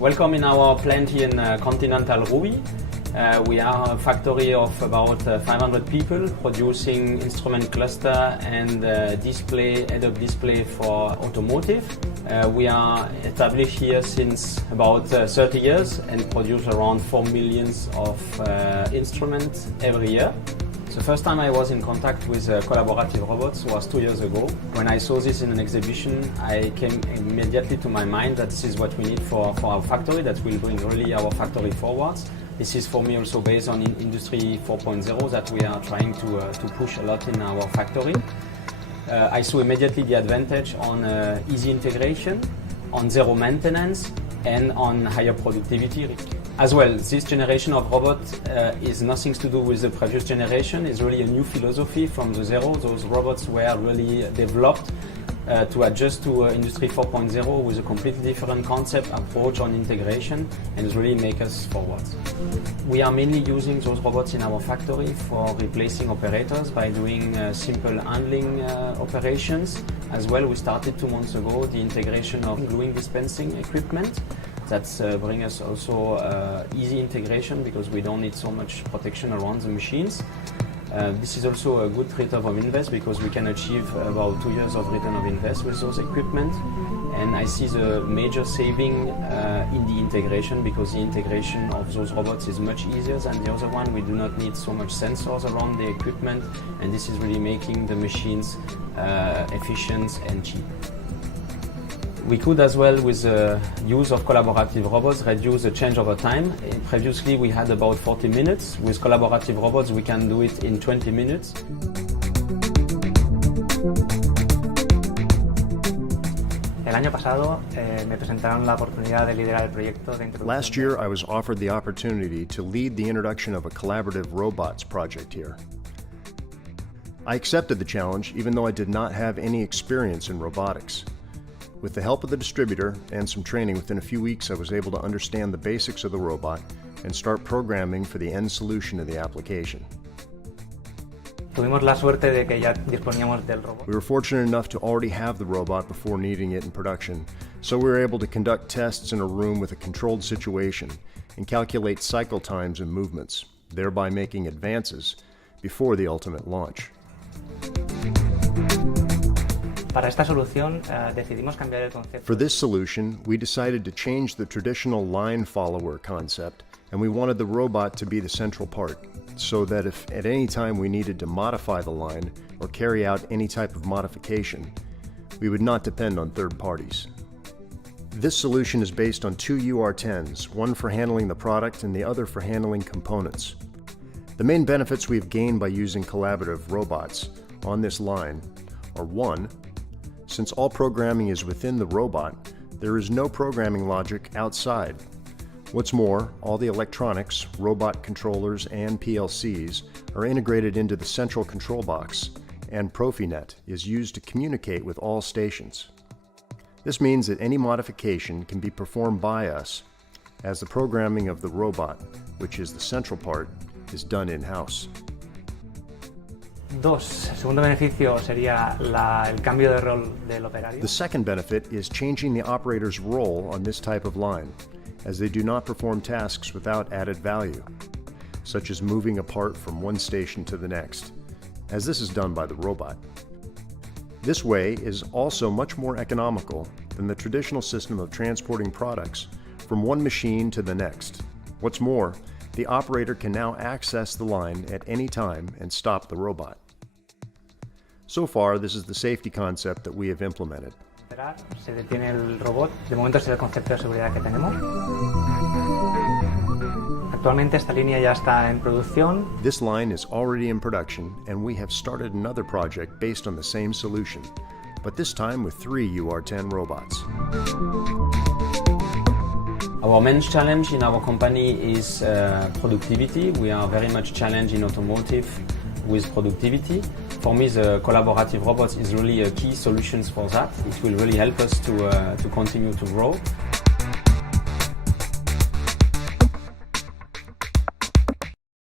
Welcome in our plant here in continental Ruby. We are a factory of about 500 people producing instrument cluster and display, head-up display for automotive. We are established here since about 30 years and produce around 4 million of instruments every year. So the first time I was in contact with collaborative robots was 2 years ago. When I saw this in an exhibition, I came immediately to my mind that this is what we need for our factory, that will bring really our factory forwards. This is for me also based on Industry 4.0 that we are trying to push a lot in our factory. I saw immediately the advantage on easy integration, on zero maintenance, and on higher productivity. As well, this generation of robot is nothing to do with the previous generation. It's really a new philosophy from the zero. Those robots were really developed to adjust to Industry 4.0 with a completely different concept, approach on integration, and really make us forward. We are mainly using those robots in our factory for replacing operators by doing simple handling operations. As well, we started 2 months ago the integration of gluing dispensing equipment. That's bring us also easy integration because we don't need so much protection around the machines. This is also a good return of invest because we can achieve about 2 years of return of invest with those equipment. And I see the major saving in the integration because the integration of those robots is much easier than the other one. We do not need so much sensors around the equipment, and this is really making the machines efficient and cheap. We could as well, with the use of collaborative robots, reduce the changeover time. Previously we had about 40 minutes. With collaborative robots we can do it in 20 minutes. Last year I was offered the opportunity to lead the introduction of a collaborative robots project here. I accepted the challenge even though I did not have any experience in robotics. With the help of the distributor and some training, within a few weeks I was able to understand the basics of the robot and start programming for the end solution of the application. We were fortunate enough to already have the robot before needing it in production, so we were able to conduct tests in a room with a controlled situation and calculate cycle times and movements, thereby making advances before the ultimate launch. For this solution, we decided to change the traditional line follower concept, and we wanted the robot to be the central part, so that if at any time we needed to modify the line or carry out any type of modification, we would not depend on third parties. This solution is based on 2 UR10s, one for handling the product and the other for handling components. The main benefits we have gained by using collaborative robots on this line are: 1. Since all programming is within the robot, there is no programming logic outside. What's more, all the electronics, robot controllers, and PLCs are integrated into the central control box, and Profinet is used to communicate with all stations. This means that any modification can be performed by us, as the programming of the robot, which is the central part, is done in-house. The second benefit is changing the operator's role on this type of line, as they do not perform tasks without added value, such as moving a part from one station to the next, as this is done by the robot. This way is also much more economical than the traditional system of transporting products from one machine to the next. What's more, the operator can now access the line at any time and stop the robot. So far, this is the safety concept that we have implemented. This line is already in production, and we have started another project based on the same solution, but this time with 3 UR10 robots. Our main challenge in our company is productivity. We are very much challenged in automotive with productivity. For me, the collaborative robots is really a key solution for that. It will really help us to continue to grow.